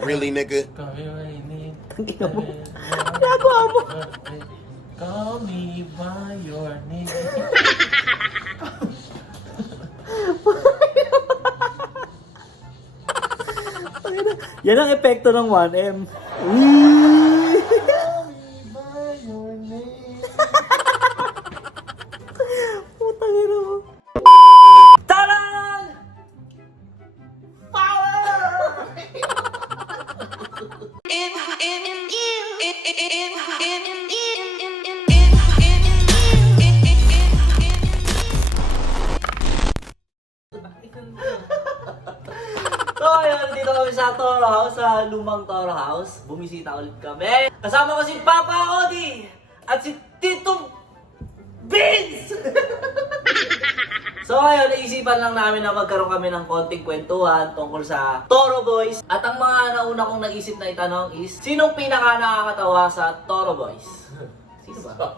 Really, nigga? Ginagawa mo. Call me by your name. Yan ang epekto ng 1M. Call me by your name. Putang ina mo. Tarang! So ayun, dito kami sa Toro House, sa lumang Toro House. Bumisita ulit kami. Kasama ko si Papa Odi at si Tito Vince! So ayun, naisipan lang namin na magkaroon kami ng konting kwentuhan tungkol sa Toro Boys. At ang mga nauna kong naisip na itanong is, sinong pinaka nakakatawa sa Toro Boys? Sino ba?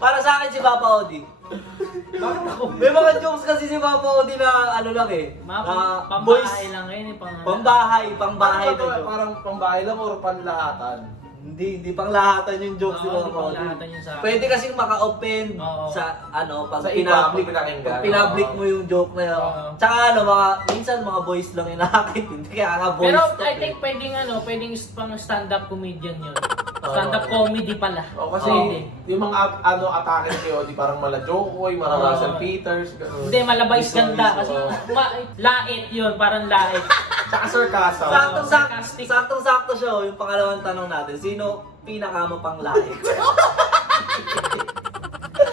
Para sa akin si Papa Odi. Bakit ako? May mga jokes kasi si Papa Odi na ano lang eh. Mga boys, pambahay lang ngayon eh. pangbahay na joke. Parang pambahay lang o panlahatan? Hindi pang lahatan yung jokes ni Oo, Papa Odi. panglahatan yun sa akin. Pwede kasing maka-open Oo. sa ano, pag Sa iba, pinablik, pag pinakinggan. pag pinablik mo yung joke na yun. Oo. Tsaka ano, minsan mga boys lang yung nakakaintindi. Kaya nga boys Pero talk I think eh. pwedeng pang stand-up comedian yun. Stand-up comedy pala. O kasi Pwede. yung mga atake ni Odi parang mala Jokoy, mala Oo. Russell Peters, gano'n. Hindi, malabays Miso, ganda. miso, Kasi oo. lait yun, parang lait. Tsaka sarcasm. sarcastic. Saktong-sakto siya. Yung pangalawang tanong natin, sino pinaka mapanglait?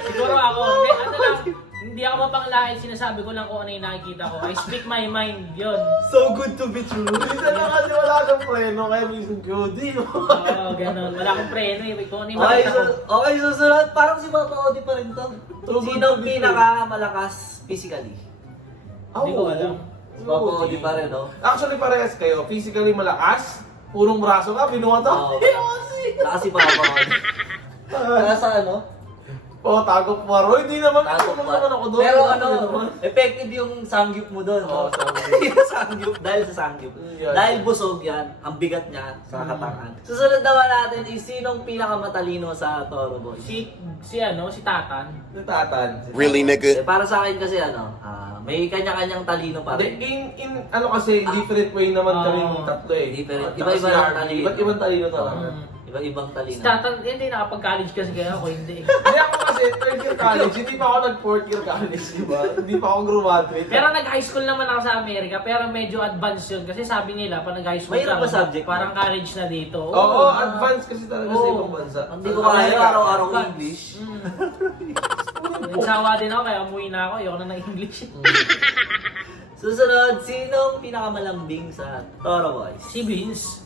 Siguro ako, hindi ako mapanglait, sinasabi ko lang kung ano yung nakikita ko. I speak my mind, yun. So good to be true. Minsan lang kasi wala kang preno, kaya minsan Odi. Oo, ganun. Wala akong preno eh. Kung ano yung Okay, makita ko. okay, susunod. Parang si Papa Odi pa rin to. True good Sino to be pinaka malakas physically? Hindi ko alam. Si Papa Odi pa rin, no? Actually, parehas kayo. Physically malakas, purong braso ka, binuha to. Oo. Saka si Papa Odi. Saka sa ano? Oh, tago paro. Hindi naman, Tago naman pa. ako doon. Pero Hindi ano, naman. effective yung sangyup mo doon. Oo, No? sangyup. Yung sangyup. Dahil sa sangyup. Yeah. Dahil busog yan, ang bigat niya sa katangan. Susunod naman natin is sinong pinakamatalino sa Toro Boys? Si Tatan. Natatan. Really, nigga? Para sa akin kasi may kanya-kanyang talino pa rin. In ano kasi, different way naman kaming tatlo eh. Different. Tsaka Iba-iba si lang Arby. talino. Iba't ibang talino talaga. Iba-ibang Si talino. Tatan, hindi nakapag-college kasi kaya ako hindi. Hindi ako kasi third year college, hindi pa ako nag-fourth year college, di ba? Hindi pa ako graduate. Pero nag-high school naman ako sa Amerika, pero medyo advanced yun. Kasi sabi nila, pag nag-high school Mahirap ba subject? parang college na dito. Oo, advanced kasi talaga sa Oo. ibang bansa. Hindi ko kaya araw-araw Advance. English. Nagsawa din ako, kaya umuwi na ako. Ayoko na ng English. Susunod, sinong pinakamalambing sa Toro Boys? Si Vince.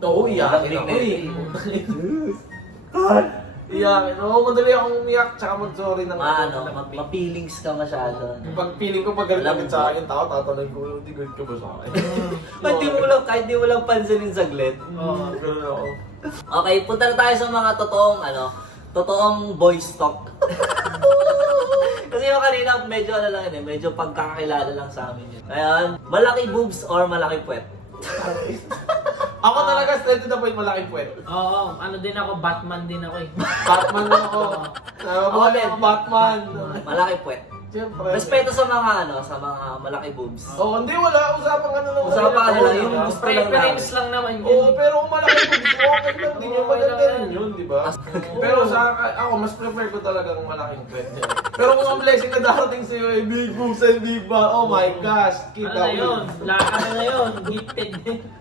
Oo, iyakin ako eh. Iyakin. Oo, madali akong umiyak, tsaka mag-sorry ng Mapilings ka masyado. Pag feeling ko pag galit sa akin, tao, tatanong ko, hindi galit ka ba sa akin? Kahit di mo lang pansinin saglit. Oo, gano'n ako. Okay, punta na tayo sa mga totoong boys talk. Kasi yung kanina, medyo medyo pagkakakilala lang sa amin yun. Ayan, malaki boobs or malaki puwet? Ako talaga, straight to the point, malaking puwet. Oo, din ako, Batman din ako eh. Batman na ako. Ako din. Ako Batman. Malaki puwet. Siyempre. Respeto sa mga malaki boobs. Oo, hindi, wala. Usapang ano lang. Usapang ano lang, yung gusto lang Preference namin. lang naman yun. Oo, pero kung malaki boobs mo, okay lang din yun. Maganda rin yun, di ba? Pero ako, mas prefer ko talagang malaking puwet niya. Pero kung ang blessing na darating sa'yo ay big boobs and big butt, oh my gosh, Ano na yun? Ano na yun? Gifted.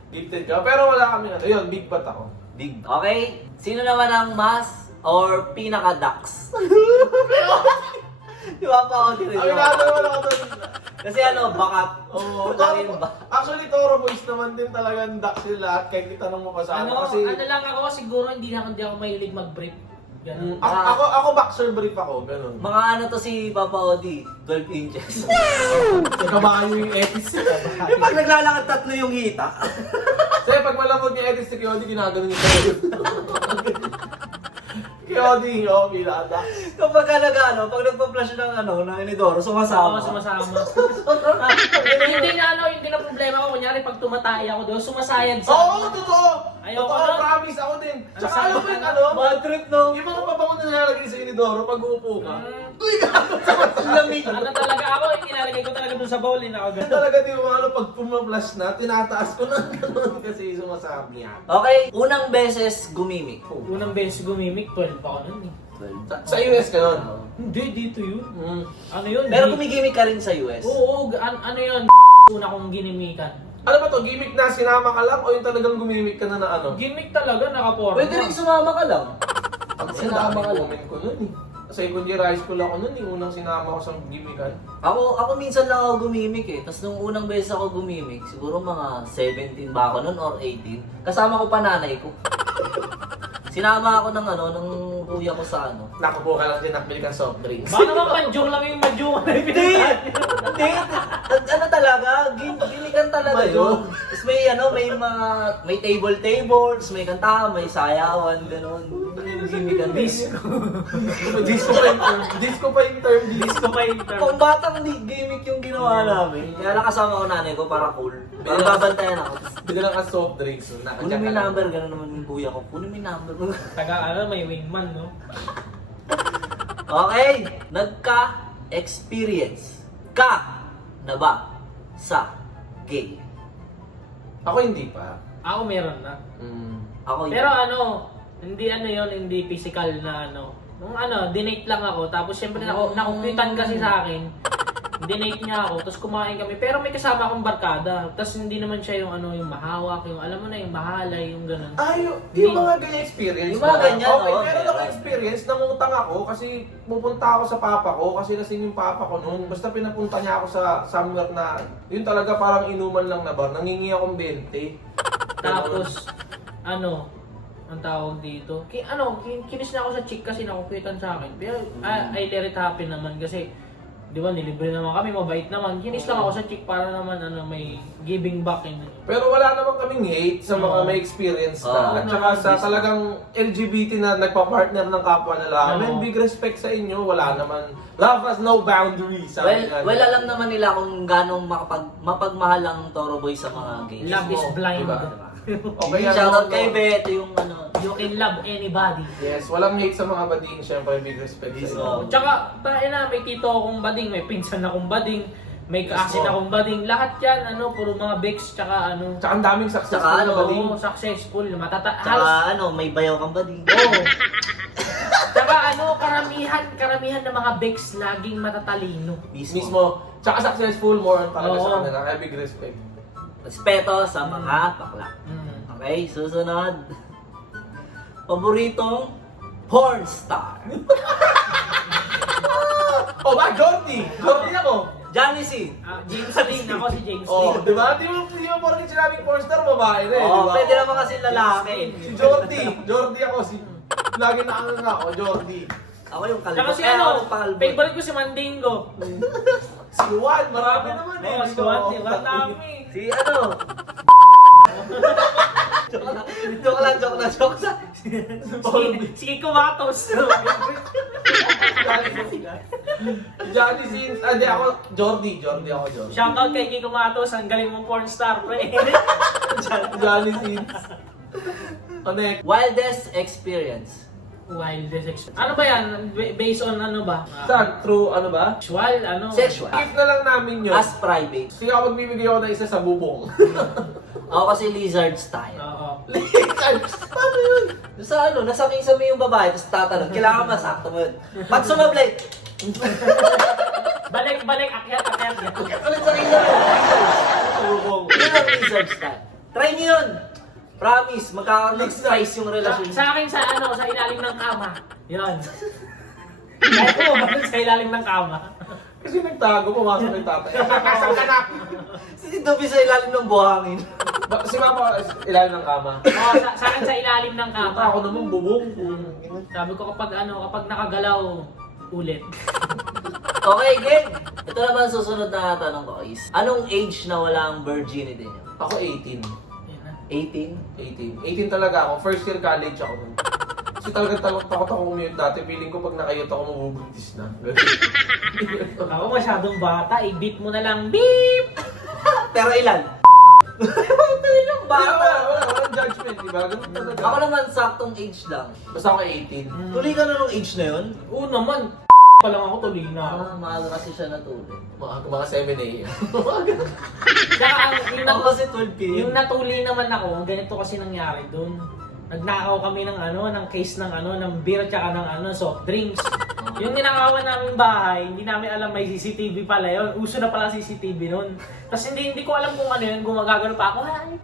Gifted ka. Pero wala kami ano. Yun, big butt ako. Big. Okay, sino naman ang mas or pinaka-ducks? Di ba pa ako din? Ay, naman ako doon. Kasi bakat. Oo, Lagi ba? actually, Toro Boys naman din talagang duck sila. Kahit itanong mo pa sa Ano kasi... lang ako, siguro hindi ako mahilig mag-brief. Ganun. Ako boxer brief ako, ganun. Mga to si Papa Odi, 12 inches. Kabayo yung etis. Pag naglalakad tatlo yung hita. Kasi pag malambot yung etis si Kyodi, ginaganon yung tayo. Kyodi, bilada. Kapag pag nagpa-flash ng ng inidoro, Oo, sumasama. sumasama. Hindi pag tumatay ako doon, sumasayad sa... Oo, totoo! Ayoko Totoo, na. promise ako din. Tsaka Ang alam mo sakit yung na. ano? Bad trip, no? Yung mga pabango na nilalagay sa inidoro pag uupo ka. Uy, Lamig. Ano talaga ako, ilalagay ko talaga doon sa bowl, ako Yan ganun. talaga di ba, ano, pag pumaplush na, tinataas ko na gano'n kasi sumasabi yan. Okay, unang beses gumimik. Unang beses gumimik, 12 ako nun eh. Sa US ka nun? Hindi, dito yun. Mm. Ano yun? Pero Di- gumigimik ka rin sa US. Oo, ano yun? Una kong ginimikan. Ano ba to? Gimmick na sinama ka lang o yung talagang gumimik ka na na ano? Gimmick talaga, naka-forma. Pwede rin sumama ka lang. Ang Sinama ka lang. comment ko nun eh. Sa second year high school ako nun, yung unang sinama ko sa gimmickan. Ako minsan lang ako gumimik eh. Tapos nung unang beses ako gumimik, siguro mga 17 ba ako nun or 18. Kasama ko pa nanay ko. Sinama ako ng kuya ko sa ano. Nakupo ka lang din, nakbili kang soft drinks. Baka naman manjong lang yung manjong na Hindi! pinuntahan. Hindi! Ano talaga? Gimikan talaga yun. Tapos may table, tapos may kanta, may sayawan, gano'n. Gimikan. Disco. Disco pa yung term. Disco pa yung term. Disco pa yung term. Kung batang gimmick yung ginawa namin. Kaya nakasama ko nanay ko para cool. Para babantayan ako. Bigyan ka soft drinks. Kunin mo yung number, gano'n naman yung kuya ko. Kunin mo yung number. Taga may wingman, no? Okay, nagka-experience ka na ba sa gay? Ako hindi pa. Ako meron na. Ako Pero hindi hindi physical na Nung dinate lang ako, tapos syempre nakupitan kasi sa akin. Dinate niya ako, tapos kumain kami. Pero may kasama akong barkada. Tapos hindi naman siya yung yung mahawak, yung alam mo na, yung mahalay, yung ganun. Yung mga ganyan experience. Yung mga ganyan, Okay, oo, meron ako meron. experience. Nangutang ako kasi pupunta ako sa papa ko kasi lasing yung papa ko noon. Basta pinapunta niya ako sa somewhere na yun talaga parang inuman lang na bar. Nangingi akong 20. Tapos, ang tawag dito, kinis na ako sa chick kasi nakupitan sa akin. Pero I let it happen naman kasi, di ba, nilibre naman kami, mabait naman. Kinis lang ako sa chick para naman may giving back. Pero wala naman kaming hate sa mga Oo. may experience Oo. na. At saka sa talagang LGBT na nagpa-partner ng kapwa nila. Oo. Big respect sa inyo. Wala naman. Love has no boundaries. sabi nga Well, nila. alam naman nila kung gano'ng mapagmahal ang Toro Boy sa mga gays. Love is blind. Diba? Okay, yan, shoutout no? kay Beth, yung You can love anybody. Yes, walang hate sa mga bading. Siyempre, big respect sa inyo. Tsaka, may tito akong bading, may pinsan akong bading, may kaasin akong bading. Lahat yan, puro mga Bex, tsaka Tsaka ang daming successful Tsaka na bading. successful, Tsaka may bayaw kang bading. Oo. Tsaka karamihan ng mga Bex laging matatalino. Mismo. Tsaka successful, more on talaga Oo. sa kanila. Kaya big respect. Respeto sa mga bakla. Okay, susunod. Paboritong porn star. Oh, ba? Jordy! Jordy ako! Johnny C. James Lee, ako si James Oh, Lee. di ba? Di mo parang sinabing pornstar, babae na eh. Oh, di ba? pwede naman kasi lalaki. Si Jordy. Jordy ako. Lagi na ako, Jordy. Ako yung kalbo. Tsaka si Kaya ako palbo. favorite ko si Mandingo. Si Juan, marami naman eh. Oo, si Juan, di ba? Dami. Si Joke lang. Si Kiko Matos. Johnny Sins. Di ako, Jordy. Jordy ako, Jordy. Shoutout kay Kiko Matos, ang galing mong porn star, pre. Johnny Sins. Connect. Wildest experience. Wildest experience. Ano ba yan? Based on ano ba? Saan? True, ano ba? Sexual, Sexual. Keep na lang namin yun. As private. Sige ako magbibigay ako ng isa sa bubong. Ako kasi lizard style. Oo. Paano yun? Sa nasa kisame yung babae, tapos tatanong, kailangan masakto mo yun. Pag sumablay, Balik, akyat. ulit sa kisame. Sa bubong. Yun ang lizard style. Try nyo yun. Promise, magkakaroon-spice yung relasyon. Sa akin sa ilalim ng kama. Yan. Kahit ko ba sa ilalim ng kama? Kasi nagtago, pumasok yung tatay. Kasang anak! Si Dobby sa ilalim ng buhangin. Si Mama, ilalim ng kama. Oo, sa akin sa ilalim ng kama. Ako naman bubong. Sabi ko kapag nakagalaw ulit. Okay, game. Ito naman susunod na tanong ko is, anong age na wala ang virginity niyo? Ako 18. Yan na. 18? 18 talaga ako. First year college ako nun. Kasi talagang takot ako umute dati. Feeling ko pag nakayot ako mabubuntis na. Ako masyadong bata, i-beep mo na lang, beep! Pero ilan? Ito yung bata. Walang judgment, di ba? Ganun talaga. Ako naman, saktong age lang. Basta ako 18. Tuloy ka na nung age na yun? Oo naman, pa lang ako tuloy na ako. Maaga kasi siya natuloy. Mga 7 a.m. Saka yung, Ako kasi 12 p.m. yung natuli naman ako, ganito kasi nangyari doon. Nagnakaw kami ng ng case ng ng beer tsaka ng soft drinks. Yung ninakawan naming bahay, hindi namin alam may CCTV pala yun. Uso na pala CCTV nun. Tapos hindi ko alam kung ano yun, gumagagano pa ako. Ay,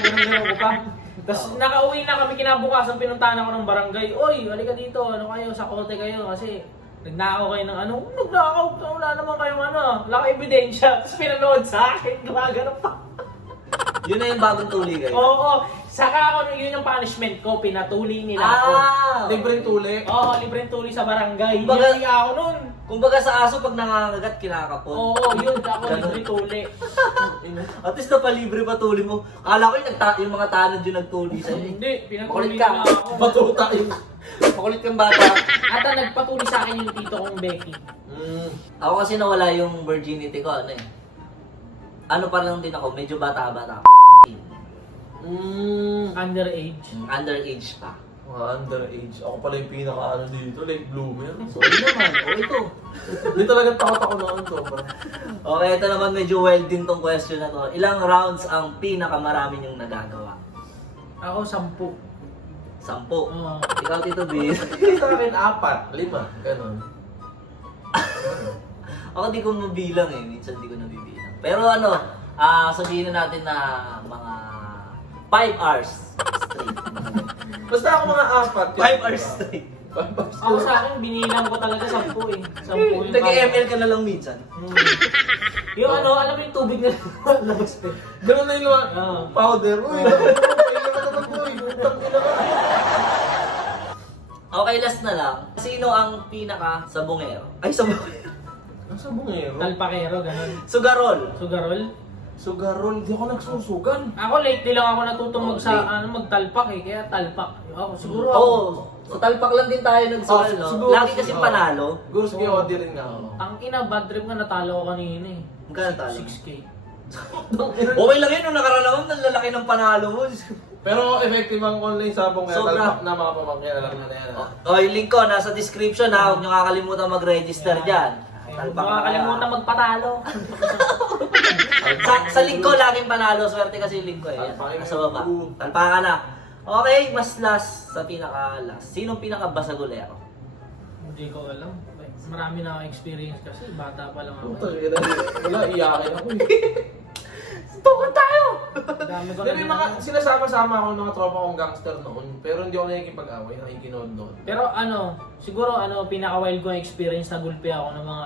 gano'n ko pa. Tapos nakauwi na kami kinabukasan, pinuntahan ako ng barangay. Oy, halika dito, ano kayo, sa kote kayo kasi nagnakaw kayo ng nagnakaw, wala naman kayong wala kayong ebidensya. Tapos pinanood sa akin, gumagano pa. Yun na yung bagong tuli kayo. Oo, saka ako, yun yung punishment ko, pinatuli nila ako. Libreng tuli. Oo, libreng tuli sa barangay. Kumbaga- Hindi ako nun. Kumbaga sa aso, pag nangangagat, kinakapon. Oo, yun, ako Ganun. libre tuli. At least napalibre pa tuli mo. Akala ko yung mga tanod yung nagtuli sa'yo. Hindi, Makulit pinatuli ka. nila ako. Batuta yung... Makulit kang bata. At ang nagpatuli sa akin yung tito kong Becky. Ako kasi nawala yung virginity ko, ano pa lang din ako, medyo bata-bata. Underage. Underage pa. Mga underage. Ako pala yung pinaka dito, late bloomer. Sorry naman, ito. Hindi talaga takot ako noon, sobra. Okay, ito naman medyo well din tong question na to. Ilang rounds ang pinakamarami niyong nagagawa? Ako, 10. 10. Oo. Ikaw, Tito B. Sa akin, 4, 5, ganun. Ako di ko mabilang minsan di ko nabibilang. Pero sabihin na natin na mga 5 hours straight. Basta ako mga 4. 5 hours straight. 5 hours. Ako sa akin, binilang ko talaga 10 eh. 10 yung Nag-ML ka na lang minsan. Yung alam mo yung tubig na labas pa. Ganun na yung Oo. powder. Uy, naman ko. Utang nila ka. Okay, last na lang. Sino ang pinaka sabongero? Ay, sabongero. Ang sabongero. Talpakero, ganun. Sugarol. Sugarol. Sugarol, di ako nagsusugan. Ako lately lang ako natutong Okay. magtalpak eh, kaya talpak. Ako, siguro ako. Oo. Sa talpak lang din tayo nagsugal, no? siguro, Lagi kasi siguro. panalo. Siguro sige, Odi rin nga ako. Ang ina, bad trip nga natalo ko kanina eh. Magkano talo? 6K. Okay lang yun, nung nakaraan naman, ang lalaki ng panalo mo. Pero effective ang online sabong kaya Sobra. talpak na mga pamangkin, alam na yan. Yung link ko, nasa description ha. Huwag nyo kakalimutan mag-register dyan. Huwag makakalimutan magpatalo. Sa link ko, laging panalo. Swerte kasi yung link ko eh. Yan, Talpakin mo nasa yung baba. buo. Talpakan na. Okay, mas last sa pinaka-last. Sinong pinaka-basagulero? Hindi ko alam. Marami na ako experience kasi. Bata pa lang ako. Puta, wala, iyakin ako eh. Tukan tayo! Dami ko Hindi, may mga na. sinasama-sama ako ng mga tropa kong gangster noon, pero hindi ako nakikipag-away, nakikinood noon. Pero siguro pinaka-wild ko experience na gulpi ako ng mga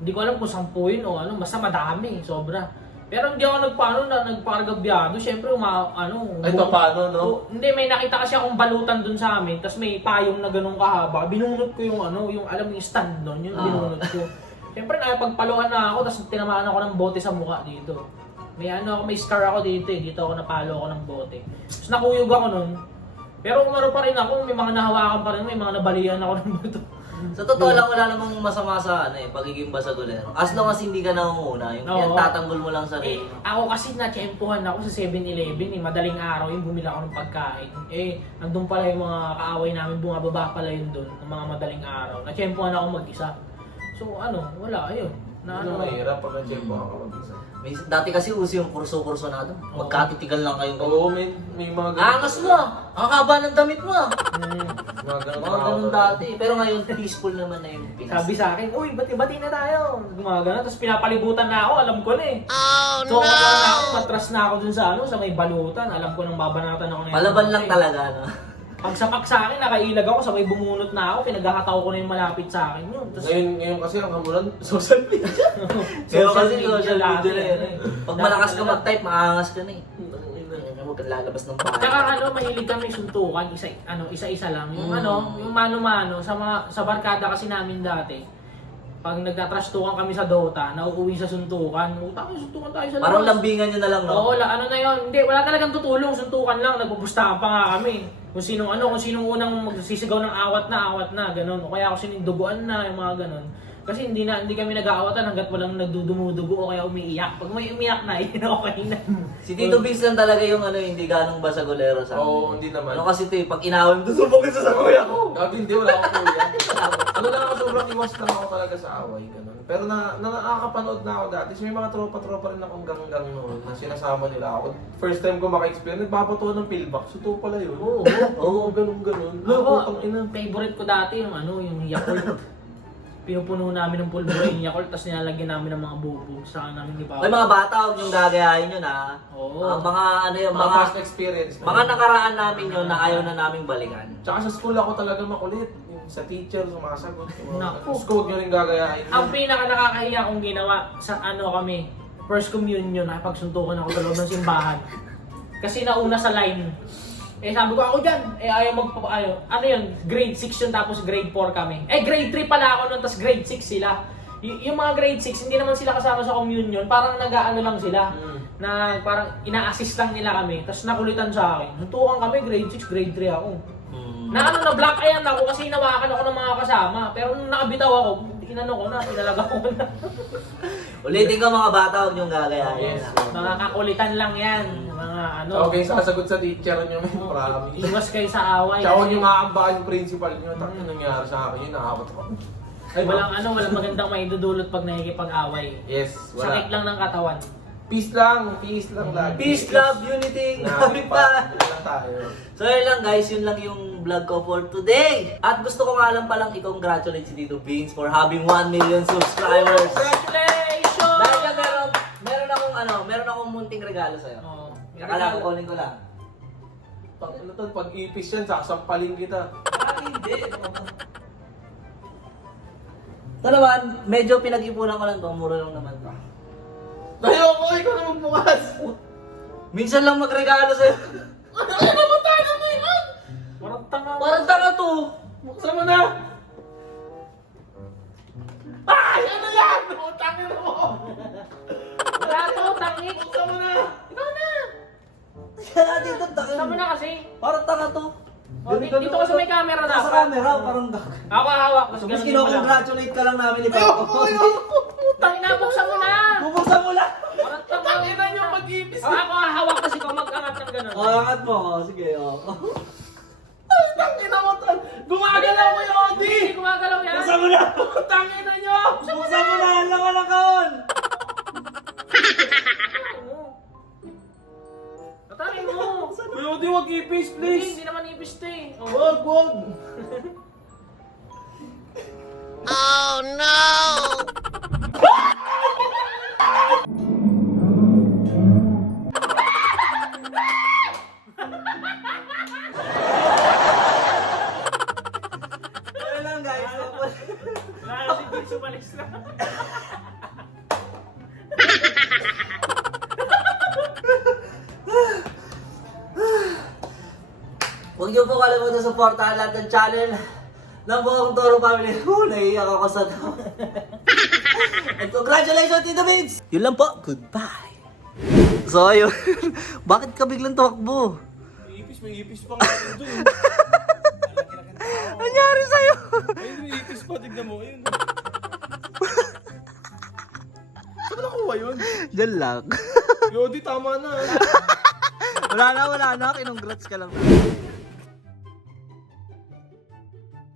hindi ko alam kung 10 yun o basta madami, sobra. Pero hindi ako nagparagabyado, syempre Ay, ito paano, no? Hindi, may nakita kasi akong balutan dun sa amin, tapos may payong na ganun kahaba, binunot ko yung yung alam mo yung stand doon, yung binunot ko. Syempre nakipagpaluhan na ako, tapos tinamaan ako ng bote sa mukha dito. May scar ako dito dito ako napalo ako ng bote. Tapos nakuyog ako nun. Pero umaro pa rin ako, may mga nahawakan pa rin, may mga nabalian ako ng buto. Sa totoo lang, wala namang masama sa pagiging basagulero. As long as hindi ka nangunguna, yung Oo. tatanggol mo lang sa rin. Ako kasi na-tsempuhan ako sa 7-Eleven madaling araw yung bumila ako ng pagkain. Nandun pala yung mga kaaway namin, bumababa pala yun doon, ng mga madaling araw. Na-tsempuhan ako mag-isa. So wala, ayun. Ano mahirap pag na-check mo ako mag-isa. Dati kasi uso yung kurso-kurso na doon. Magkatitigal lang kayo. Oo, may mga ganun. Angas mo! Ang haba ng damit mo! Mga ganun. Mga ganun dati. Pero ngayon, peaceful naman na yung Pinas. Sabi sa akin, uy, bati na tayo. Gumagana, tapos pinapalibutan na ako, alam ko na eh. So, matras na ako dun sa may balutan, alam ko nang babanatan ako na Palaban lang talaga, no? Pag sapak sa akin, nakailag ako, sabay bumunot na ako, pinaghahataw ko na yung malapit sa akin yun. Tapos, Ngayon kasi ang hamulan, social media. Pero kasi social lahat media na yan eh. Pag malakas ka mag-type, maangas ka na eh. Huwag kang lalabas ng bahay. Tsaka mahilig kami suntukan, isa-isa lang. Yung yung mano-mano, sa barkada kasi namin dati. Pag nagtatrastukan kami sa Dota, nauuwi sa suntukan. Utang, suntukan tayo sa labas. Parang lambingan nyo na lang, no? Oo, na yun. Hindi, wala talagang tutulong. Suntukan lang. Nagpupustahan pa nga kami. Kung sinong unang magsisigaw ng awat na, ganun. O kaya kung sinong duguan na, yung mga ganun. Kasi hindi kami nag-aawatan hanggat walang nagdudumudugo o kaya umiiyak. Pag may umiyak na, yun okay na. Si Tito Vince lang talaga yung hindi ganong basagolero sa amin. Oo, hindi naman. Ano kasi ito pag inawin mo, susubok ka sa kuya ko. Gabi, hindi, wala akong kuya. Ano lang ako, sobrang iwas lang ako talaga sa away. Ganun. Pero nakakapanood na ako dati. So, may mga tropa-tropa rin akong gang-gang noon na sinasama nila ako. First time ko maka-experience, nagpapatuwa ng pillbox. So, ito pala yun. Oo, ganun-ganun. Ako, Putang ina. favorite ko dati yung yung Yakult. Pinupuno namin ng pulbura yung Yakult, tapos nilalagyan namin ng mga bubo. Saka namin ibabaw. Ay mga bata, huwag yung gagayahin yun ha. Oo. Ang mga Mga mga past experience. mga nakaraan namin yun na ayaw na naming balikan. Tsaka sa school ako talaga makulit. Yung sa teacher, sumasagot. Naku. Sa school, nyo rin gagayahin. Ang pinaka nakakahiya kong ginawa sa kami, first communion, nakipagsuntukan ako sa loob ng simbahan. Kasi nauna sa line. Eh sabi ko ako dyan, ayaw ano yun, grade 6 yun tapos grade 4 kami. Grade 3 pala ako nun, tapos grade 6 sila. Yung mga grade 6, hindi naman sila kasama sa communion, parang nag-ano lang sila. Na parang ina-assist lang nila kami, tapos nakulitan sa akin. Suntukan kami, grade 6, grade 3 ako. Na black ayan ako kasi hinawakan ako ng mga kasama. Pero nung nakabitaw ako, pinalaga ko na. Ulitin ko mga bata, huwag yung gagayahin. Yes, mga kakulitan lang yan. Mga Okay, sasagot sa teacher nyo, may promise. Iwas kayo sa away. Tsaka huwag nyo maambakan yung principal nyo. Takot nangyari sa akin yun, nakakot ako. Walang magandang maidudulot pag nakikipag-away. Yes, Sakit wala. lang ng katawan. Peace lang lagi. Peace, love, unity, happy pa! lang tayo. So yun lang guys, yun lang yung vlog ko for today. At gusto ko nga lang palang i-congratulate si Tito Vince for having 1 million subscribers. Congratulations! Dahil ka meron akong munting regalo sa'yo. Oh, Kaka lang, kukunin ko lang. Pag ipis yan, sasampalin kita. Hindi. Ito naman, medyo pinag-ipunan ko lang to, mura lang naman to. Ayoko, ikaw na magbukas. Minsan lang magregalo sa'yo. Ano mo tayo na yun? Parang tanga. Parang tanga to. Buksan mo na. Ay, ano yan? Utangin mo. Wala to, tangi. Buksan mo na. Ikaw na. Kaya natin ito, Sama na kasi. parang tanga to. Dito ka sa may camera na. Sa camera, parang gagawin. Ako hawak. So, mas kino-congratulate ka lang namin ni Paco. Nabuksan mo na. Bubuksan mo lang. Parang tanga. Utangin na yung mag-ipis. Ako hawak kasi kung mag-angat ng gano'n. Angat mo, sige. Ay, tangin na mo. Gumagalaw mo yung Odi. Hindi gumagalaw yan. Buksan mo na. Tangin na nyo. Buksan mo na, lang kaon. Tatangin mo. Uy, Odi, wag ipis, please. Hindi naman ipis to eh. Oh. Wag. Ayun lang guys. Wala si Vince umalis na. Huwag niyo po kalimutan supportahan lahat ng channel ng buong Toro family. Naiiyak ako sa tao. And congratulations, Tito Vince! Yun lang po. Goodbye. So, ayun. Bakit ka biglang tumakbo? May ipis pa nga doon. Nangyari sa'yo? Ayun, may ipis pa. Tignan mo. Ayun. Saan nakuha yun? Diyan lang. Odi, tama na. Wala na. Kinongrats ka lang.